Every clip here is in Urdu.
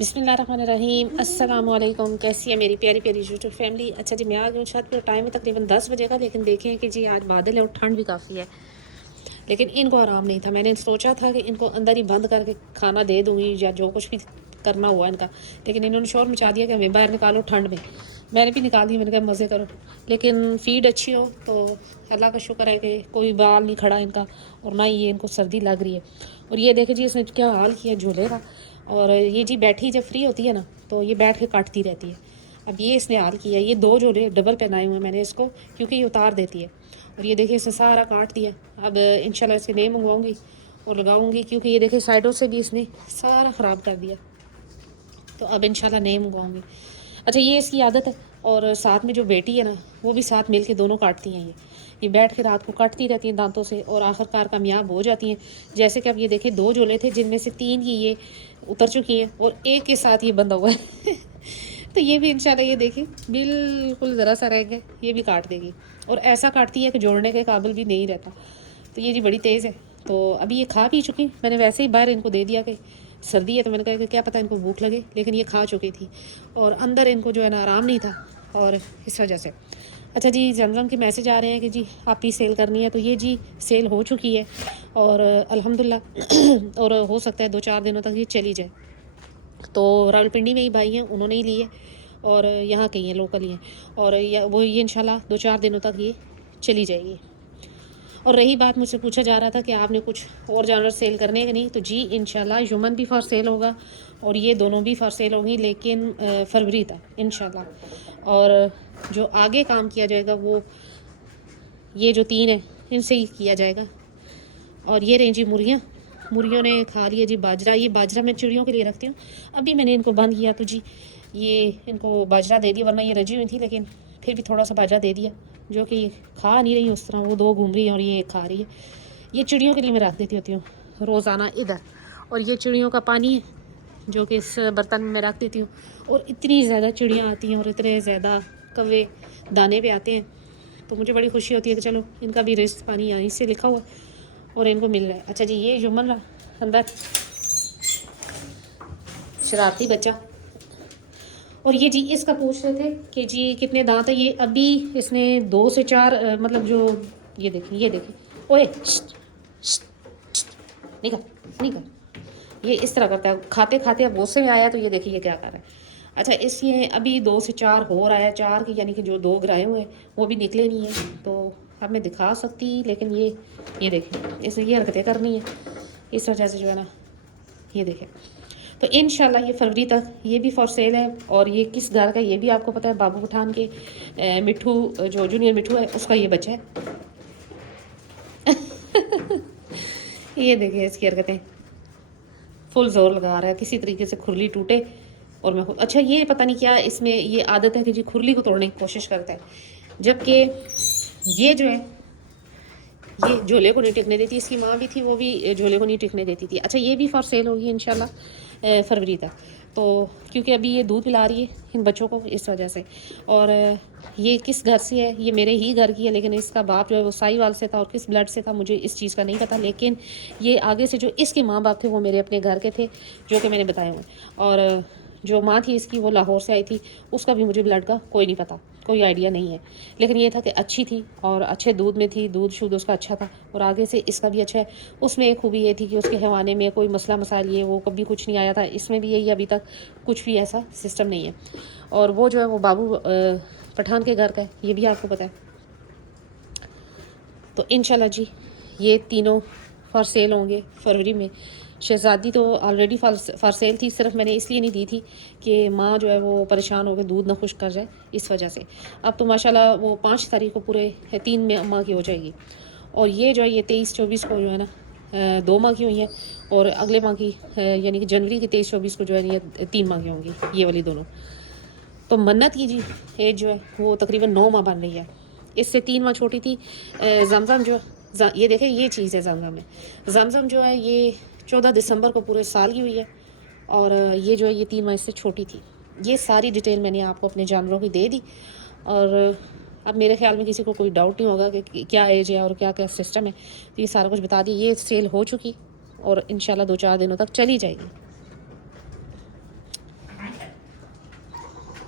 بسم اللہ الرحمن الرحیم، السلام علیکم۔ کیسی ہے میری پیاری پیاری یوٹیوب فیملی؟ اچھا جی، میں آ گئی ہوں چھت پہ، ٹائم ہے تقریباً 10 بجے کا، لیکن دیکھیں کہ جی آج بادل ہے اور ٹھنڈ بھی کافی ہے، لیکن ان کو آرام نہیں تھا۔ میں نے سوچا تھا کہ ان کو اندر ہی بند کر کے کھانا دے دوں گی یا جو کچھ بھی کرنا ہوا ان کا، لیکن انہوں نے شور مچا دیا کہ ہمیں باہر نکالو ٹھنڈ میں۔ میں نے بھی نکال دی، میں نے کہا مزے کرو، لیکن فیڈ اچھی ہو تو اللہ کا شکر ہے کہ کوئی بال نہیں کھڑا ان کا، اور نہ ہی یہ ان کو سردی لگ رہی ہے۔ اور یہ دیکھیں جی اس نے کیا حال کیا جھولے کا، اور یہ جی بیٹھی جب فری ہوتی ہے نا تو یہ بیٹھ کے کاٹتی رہتی ہے۔ اب یہ اس نے حال کیا، یہ 2 جھولے ڈبل پہنائے ہوئے ہیں میں نے اس کو، کیونکہ یہ اتار دیتی ہے، اور یہ دیکھیں اس نے سارا کاٹ دیا۔ اب انشاءاللہ اس کے نئے منگواؤں گی اور لگاؤں گی، کیونکہ یہ دیکھیں سائڈوں سے بھی اس نے سارا خراب کر دیا، تو اب انشاءاللہ نئے منگواؤں گی۔ اچھا یہ اس کی عادت ہے، اور ساتھ میں جو بیٹی ہے نا وہ بھی ساتھ مل کے دونوں کاٹتی ہیں۔ یہ بیٹھ کے رات کو کاٹتی رہتی ہیں دانتوں سے، اور آخر کار کامیاب ہو جاتی ہیں۔ جیسے کہ اب یہ دیکھیں 2 جھولے تھے جن میں سے 3 کی یہ اتر چکی ہیں، اور ایک کے ساتھ یہ بندھا ہوا ہے تو یہ بھی انشاءاللہ یہ دیکھیں بالکل ذرا سا رہ گیا، یہ بھی کاٹ دے گی، اور ایسا کاٹتی ہے کہ جوڑنے کے قابل بھی نہیں رہتا۔ تو یہ جی بڑی تیز ہے۔ تو ابھی یہ کھا پی چکی، میں نے ویسے ہی باہر ان کو دے دیا کہ سردی ہے، تو میں نے کہا کہ کیا پتہ ان کو بھوک لگے، لیکن یہ کھا چکی تھی، اور اندر ان کو جو ہے نا آرام نہیں تھا، اور اس وجہ سے۔ اچھا جی زمزم کے میسج آ رہے ہیں کہ جی آپ کی سیل کرنی ہے، تو یہ جی سیل ہو چکی ہے، اور الحمدللہ اور ہو سکتا ہے 2-4 دنوں تک یہ چلی جائے۔ تو راولپنڈی میں ہی بھائی ہیں، انہوں نے ہی لی ہے، اور یہاں کے ہی ہیں، لوکل ہی ہیں، اور وہ یہ انشاءاللہ 2-4 دنوں تک یہ چلی جائے گی۔ اور رہی بات، مجھ سے پوچھا جا رہا تھا کہ آپ نے کچھ اور جانور سیل کرنے ہیں نہیں، تو جی انشاءاللہ یومن بھی فار سیل ہوگا، اور یہ دونوں بھی فار سیل ہوں گی، لیکن فروری تک انشاءاللہ۔ اور جو آگے کام کیا جائے گا وہ یہ جو 3 ہیں ان سے ہی کیا جائے گا۔ اور یہ رہیں جی مرغیوں نے کھا لیا جی باجرہ۔ یہ باجرہ میں چڑیوں کے لیے رکھتی ہوں، ابھی میں نے ان کو بند کیا تو جی یہ ان کو باجرہ دے دیا، ورنہ یہ رجی ہوئی تھی، لیکن پھر بھی تھوڑا سا باجرہ دے دیا، جو کہ کھا نہیں رہی اس طرح، وہ 2 گھوم رہی ہیں اور یہ 1 کھا رہی ہے۔ یہ چڑیوں کے لیے میں رکھ دیتی ہوتی ہوں روزانہ ادھر، اور یہ چڑیوں کا پانی جو کہ اس برتن میں رکھ دیتی ہوں، اور اتنی زیادہ چڑیاں آتی ہیں اور اتنے زیادہ کوے دانے پہ آتے ہیں، تو مجھے بڑی خوشی ہوتی ہے کہ چلو ان کا بھی رزق پانی یہیں سے لکھا ہوا اور ان کو مل رہا ہے۔ اچھا جی یہ یمن اندر شرارتی بچہ، اور یہ جی اس کا پوچھ رہے تھے کہ جی کتنے دانت ہیں۔ یہ ابھی اس نے 2 سے 4 مطلب جو یہ دیکھیں اوئے نکل، یہ اس طرح کرتا ہے کھاتے کھاتے، اب غصے میں آیا تو یہ دیکھیں یہ کیا کر رہا ہے۔ اچھا اس یہ ابھی 2 سے 4 ہو رہا ہے، 4 کی یعنی کہ جو 2 گرائے ہوئے ہیں وہ بھی نکلے نہیں ہیں، تو اب میں دکھا سکتی، لیکن یہ دیکھیں اس نے یہ حرکتیں کرنی ہیں، اس وجہ سے جو ہے نا یہ دیکھیں۔ تو انشاءاللہ یہ فروری تک یہ بھی فار سیل ہے، اور یہ کس گھر کا یہ بھی آپ کو پتہ ہے، بابو پٹھان کے مٹھو جو جونیئر مٹھو ہے اس کا یہ بچہ ہے یہ دیکھیں اس کی حرکتیں، فل زور لگا رہا ہے، کسی طریقے سے کھرلی ٹوٹے اور میں اچھا یہ پتہ نہیں کیا اس میں یہ عادت ہے کہ جی کھرلی کو توڑنے کی کوشش کرتا ہے، جبکہ یہ جو ہے یہ جھولے کو نہیں ٹکنے دیتی۔ اس کی ماں بھی تھی، وہ بھی جھولے کو نہیں ٹکنے دیتی تھی۔ اچھا یہ بھی فار سیل ہوگی انشاءاللہ فروری تک، تو کیونکہ ابھی یہ دودھ پلا رہی ہے ان بچوں کو اس وجہ سے۔ اور یہ کس گھر سے ہے، یہ میرے ہی گھر کی ہے، لیکن اس کا باپ جو ہے وہ سائی وال سے تھا، اور کس بلڈ سے تھا مجھے اس چیز کا نہیں پتہ، لیکن یہ آگے سے جو اس کے ماں باپ تھے وہ میرے اپنے گھر کے تھے، جو کہ میں نے بتائے ہوئے، اور جو ماں تھی اس کی وہ لاہور سے آئی تھی، اس کا بھی مجھے بلڈ کا کوئی نہیں پتہ، کوئی آئیڈیا نہیں ہے، لیکن یہ تھا کہ اچھی تھی اور اچھے دودھ میں تھی، دودھ شودھ اس کا اچھا تھا، اور آگے سے اس کا بھی اچھا ہے۔ اس میں ایک خوبی یہ تھی کہ اس کے حیوانے میں کوئی مسئلہ مسائل یہ وہ کبھی کچھ نہیں آیا تھا، اس میں بھی یہی ابھی تک کچھ بھی ایسا سسٹم نہیں ہے۔ اور وہ جو ہے وہ بابو پٹھان کے گھر کا ہے، یہ بھی آپ کو پتہ ہے۔ تو انشاءاللہ جی یہ تینوں فار سیل ہوں گے فروری میں۔ شہزادی تو آلریڈی فار سیل تھی، صرف میں نے اس لیے نہیں دی تھی کہ ماں جو ہے وہ پریشان ہو کے دودھ نہ خشک کر جائے، اس وجہ سے۔ اب تو ماشاءاللہ وہ 5 تاریخ کو پورے 3 ماہ کی ہو جائے گی، اور یہ جو ہے یہ 23-24 کو جو ہے نا 2 ماہ کی ہوئی ہیں، اور اگلے ماہ کی یعنی کہ جنوری کے 23-24 کو جو ہے یہ 3 ماہ کی ہوں گی، یہ والی دونوں۔ تو منت کی جی ایج جو ہے وہ تقریباً 9 ماہ بن رہی ہے، اس سے 3 ماہ چھوٹی تھی۔ زمزم جو یہ دیکھیں یہ چیز ہے زمزم میں، زمزم جو ہے یہ 14 دسمبر کو پورے سال کی ہوئی ہے، اور یہ جو ہے یہ 3 ماہ اس سے چھوٹی تھی۔ یہ ساری ڈیٹیل میں نے آپ کو اپنے جانوروں کی دے دی، اور اب میرے خیال میں کسی کو کوئی ڈاؤٹ نہیں ہوگا کہ کیا ایج ہے اور کیا کیا سسٹم ہے، تو یہ سارا کچھ بتا دی۔ یہ سیل ہو چکی اور انشاءاللہ 2-4 دنوں تک چلی جائے گی۔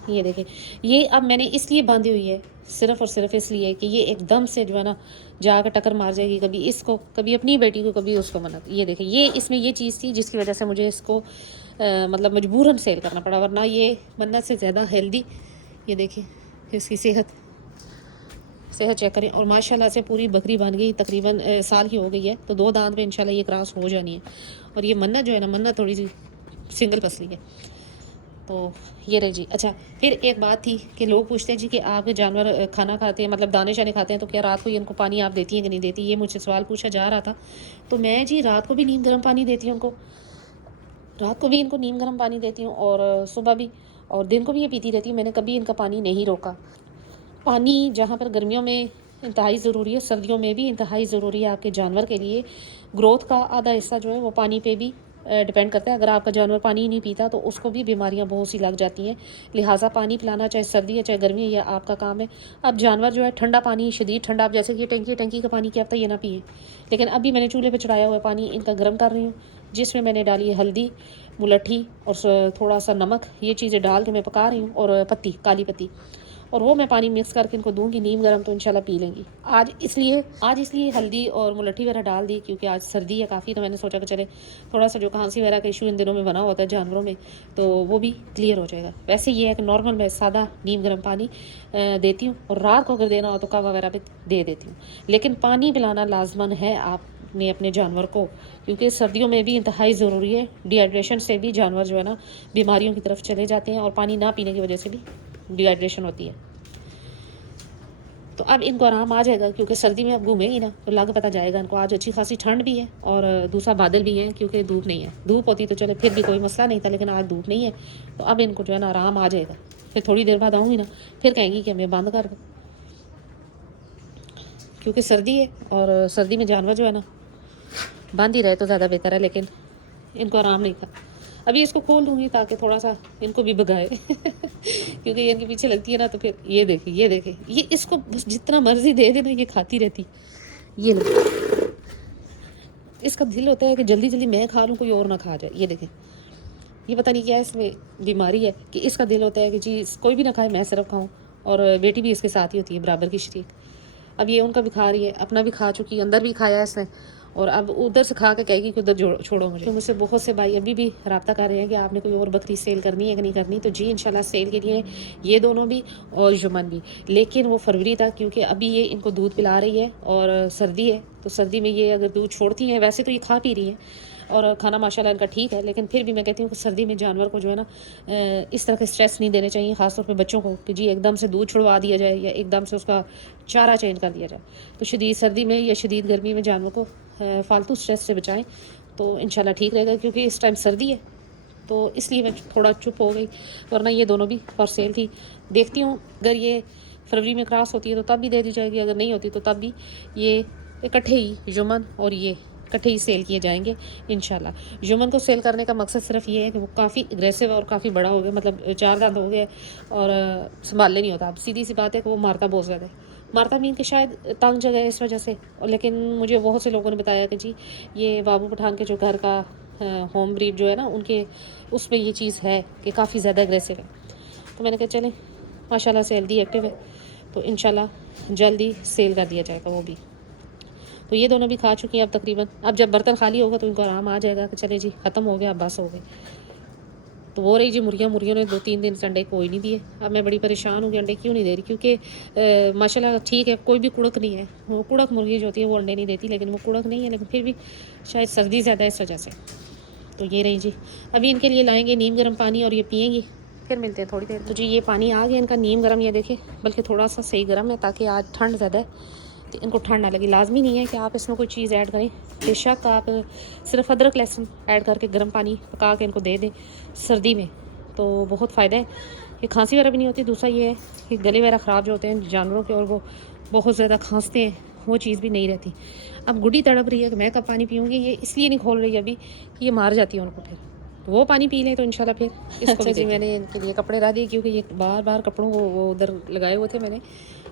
یہ دیکھیں یہ اب میں نے اس لیے باندھی ہوئی ہے صرف اور صرف اس لیے کہ یہ ایک دم سے جو ہے نا جا کر ٹکر مار جائے گی، کبھی اس کو، کبھی اپنی بیٹی کو، کبھی اس کو منت. یہ دیکھیں یہ اس میں یہ چیز تھی جس کی وجہ سے مجھے اس کو مطلب مجبوراً سیل کرنا پڑا، ورنہ یہ منت سے زیادہ ہیلدی. یہ دیکھیں اس کی صحت چیک کریں، اور ماشاءاللہ سے پوری بکری بن گئی، تقریباً سال کی ہو گئی ہے، تو 2 دانت میں انشاءاللہ یہ کراس ہو جانی ہے. اور یہ منت جو ہے نا، منت تھوڑی سی سنگل پسلی ہے. تو یہ رہی جی. اچھا پھر ایک بات تھی کہ لوگ پوچھتے ہیں جی کہ آپ کے جانور کھانا کھاتے ہیں، مطلب دانے شانے کھاتے ہیں، تو کیا رات کو ان کو پانی آپ دیتی ہیں کہ نہیں دیتی؟ یہ مجھ سے سوال پوچھا جا رہا تھا. تو میں جی رات کو بھی نیم گرم پانی دیتی ہوں ان کو، رات کو بھی ان کو نیم گرم پانی دیتی ہوں، اور صبح بھی، اور دن کو بھی یہ پیتی رہتی ہے. میں نے کبھی ان کا پانی نہیں روکا. پانی جہاں پر گرمیوں میں انتہائی ضروری ہے، سردیوں میں بھی انتہائی ضروری ہے آپ کے جانور کے لیے. گروتھ کا آدھا حصہ جو ہے وہ پانی پہ بھی ڈپینڈ کرتا ہے. اگر آپ کا جانور پانی نہیں پیتا تو اس کو بھی بیماریاں بہت سی لگ جاتی ہیں. لہٰذا پانی پلانا چاہے سردی ہے چاہے گرمی ہے، یہ آپ کا کام ہے. اب جانور جو ہے ٹھنڈا پانی، شدید ٹھنڈا، اب جیسے کہ ٹینکی کا پانی کیا پتہ یہ نہ پیئیں، لیکن ابھی میں نے چولہے پہ چڑھایا ہوا پانی ان کا گرم کر رہی ہوں، جس میں نے ڈالی ہے ہلدی، ملٹھی اور تھوڑا سا نمک. یہ چیزیں ڈال کے میں پکا رہی ہوں، اور پتی، کالی پتی، اور وہ میں پانی مکس کر کے ان کو دوں گی نیم گرم، تو انشاءاللہ پی لیں گی. آج اس لیے ہلدی اور ملٹھی وغیرہ ڈال دی کیونکہ آج سردی ہے کافی، تو میں نے سوچا کہ چلے تھوڑا سا جو کھانسی وغیرہ کا ایشو ان دنوں میں بنا ہوتا ہے جانوروں میں، تو وہ بھی کلیئر ہو جائے گا. ویسے یہ ہے کہ نارمل میں سادہ نیم گرم پانی دیتی ہوں، اور رات کو اگر دینا ہو تو کہوہ وغیرہ بھی دے دیتی ہوں. لیکن پانی پلانا لازماً ہے آپ نے اپنے جانور کو، کیونکہ سردیوں میں بھی انتہائی ضروری ہے. ڈی ہائیڈریشن سے بھی جانور جو ہے نا بیماریوں کی طرف چلے جاتے ہیں، اور پانی نہ پینے کی وجہ سے بھی ڈی ہائیڈریشن ہوتی ہے. تو اب ان کو آرام آ جائے گا، کیونکہ سردی میں اب گھومے گی نا تو لگ پتہ جائے گا ان کو. آج اچھی خاصی ٹھنڈ بھی ہے اور دوسرا بادل بھی ہے، کیونکہ دھوپ نہیں ہے. دھوپ ہوتی تو چلے پھر بھی کوئی مسئلہ نہیں تھا، لیکن آج دھوپ نہیں ہے، تو اب ان کو جو ہے نا آرام آ جائے گا. پھر تھوڑی دیر بعد آؤں گی نا، پھر کہیں گی کہ ہمیں بند کر دو، کیونکہ سردی ہے، اور سردی میں جانور جو ہے نا بند ہی رہے تو زیادہ بہتر ہے. لیکن ان کو آرام نہیں تھا. ابھی اس کو کھول دوں گی تاکہ تھوڑا سا ان کو بھی بگائے کیونکہ یہ ان کے پیچھے لگتی ہے نا. تو پھر یہ دیکھیں یہ اس کو جتنا مرضی دے دے نا یہ کھاتی رہتی. یہ لیں، اس کا دل ہوتا ہے کہ جلدی جلدی میں کھا لوں، کوئی اور نہ کھا جائے. یہ دیکھیں یہ پتہ نہیں کیا اس میں بیماری ہے کہ اس کا دل ہوتا ہے کہ جی کوئی بھی نہ کھائے، میں صرف کھاؤں. اور بیٹی بھی اس کے ساتھ ہی ہوتی ہے، برابر کی شریک. اب یہ ان کا بھی کھا رہی ہے، اپنا بھی کھا چکی، اندر بھی کھایا اس نے، اور اب ادھر سے کھا کے کہے گی کہ ادھر چھوڑو مجھے. تو مجھ سے بہت سے بھائی ابھی بھی رابطہ کر رہے ہیں کہ آپ نے کوئی اور بکری سیل کرنی ہے کہ نہیں کرنی. تو جی انشاءاللہ سیل کے لیے یہ دونوں بھی اور یمن بھی، لیکن وہ فروری تک، کیونکہ ابھی یہ ان کو دودھ پلا رہی ہے اور سردی ہے. تو سردی میں یہ اگر دودھ چھوڑتی ہیں، ویسے تو یہ کھا پی رہی ہیں اور کھانا ماشاءاللہ ان کا ٹھیک ہے، لیکن پھر بھی میں کہتی ہوں کہ سردی میں جانور کو جو ہے نا اس طرح کے اسٹریس نہیں دینے چاہیے، خاص طور پہ بچوں کو، کہ جی ایک دم سے دودھ چھڑوا دیا جائے یا ایک دم سے اس کا چارہ چینج کر دیا جائے. تو شدید سردی میں یا شدید گرمی میں جانور کو فالتو اسٹریس سے بچائیں تو انشاءاللہ ٹھیک رہے گا. کیونکہ اس ٹائم سردی ہے تو اس لیے میں تھوڑا چپ ہو گئی، ورنہ یہ دونوں بھی فار سیل تھی. دیکھتی ہوں اگر یہ فروری میں کراس ہوتی ہے تو تب بھی دے دی جائے گی، اگر نہیں ہوتی تو تب بھی یہ اکٹھے ہی یمن اور یہ اکٹھے ہی سیل کیے جائیں گے انشاءاللہ. یمن کو سیل کرنے کا مقصد صرف یہ ہے کہ وہ کافی اگریسو ہے اور کافی بڑا ہو گیا، مطلب 4 دانت ہو گیا اور سنبھالنے نہیں ہوتا. اب سیدھی سی بات ہے کہ وہ مارتا بہت زیادہ ہے. مارتا مین کہ شاید تنگ جگہ ہے اس وجہ سے. لیکن مجھے بہت سے لوگوں نے بتایا کہ جی یہ بابو پٹھان کے جو گھر کا ہوم بریڈ جو ہے نا ان کے اس میں یہ چیز ہے کہ کافی زیادہ اگریسو ہے. تو میں نے کہا چلیں ماشاءاللہ سے ہیلدی ایکٹیو ہے، تو انشاءاللہ جلدی سیل کر دیا جائے گا وہ بھی. تو یہ دونوں بھی کھا چکی ہیں اب تقریباً. اب جب برتن خالی ہوگا تو ان کو آرام آ جائے گا کہ چلے جی ختم ہو گیا، اب بس ہو گئے. تو وہ رہی جی مرغیوں نے 2-3 دن سے انڈے کوئی نہیں دیے. اب میں بڑی پریشان ہوں کہ انڈے کیوں نہیں دے رہی، کیونکہ ماشاءاللہ ٹھیک ہے کوئی بھی کڑک نہیں ہے. وہ کڑک مرغی جو ہوتی ہے وہ انڈے نہیں دیتی، لیکن وہ کڑک نہیں ہے، لیکن پھر بھی شاید سردی زیادہ ہے اس وجہ سے. تو یہ رہی جی. ابھی ان کے لیے لائیں گے نیم گرم پانی اور یہ پئیں گی، پھر ملتے ہیں تھوڑی دیر. تو جی یہ پانی آ گیا ان کا نیم گرم، یہ دیکھیں بلکہ تھوڑا سا صحیح گرم ہے تاکہ آج ٹھنڈ زیادہ ہے تو ان کو ٹھنڈ نہ لگی. لازمی نہیں ہے کہ آپ اس میں کوئی چیز ایڈ کریں، بے شک آپ صرف ادرک لہسن ایڈ کر کے گرم پانی پکا کے ان کو دے دیں سردی میں تو بہت فائدہ ہے. یہ کھانسی وغیرہ بھی نہیں ہوتی. دوسرا یہ ہے کہ گلے وغیرہ خراب جو ہوتے ہیں جانوروں کے اور وہ بہت زیادہ کھانستے ہیں، وہ چیز بھی نہیں رہتی. اب گڈی تڑپ رہی ہے کہ میں کب پانی پیوں گی، یہ اس لیے نہیں کھول رہی ابھی کہ یہ مار جاتی ہے ان کو. پھر تو وہ پانی پی لیں تو انشاءاللہ پھر اس کو بھی جی میں نے ان کے لیے کپڑے لا دیے، کیونکہ یہ بار بار کپڑوں کو وہ ادھر لگائے ہوئے تھے میں نے،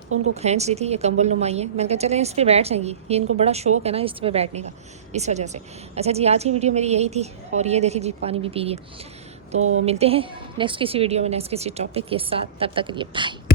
تو ان کو کھینچ لی تھی. یہ کمبل نمائی ہیں، میں نے کہا چلیں اس پہ بیٹھ جائیں گی، یہ ان کو بڑا شوق ہے نا اس پہ بیٹھنے کا، اس وجہ سے. اچھا جی آج کی ویڈیو میری یہی تھی، اور یہ دیکھیں جی پانی بھی پی رہی ہے. تو ملتے ہیں نیکسٹ کسی ویڈیو میں نیکسٹ کسی ٹاپک کے ساتھ، تب تک کے لیے بائے.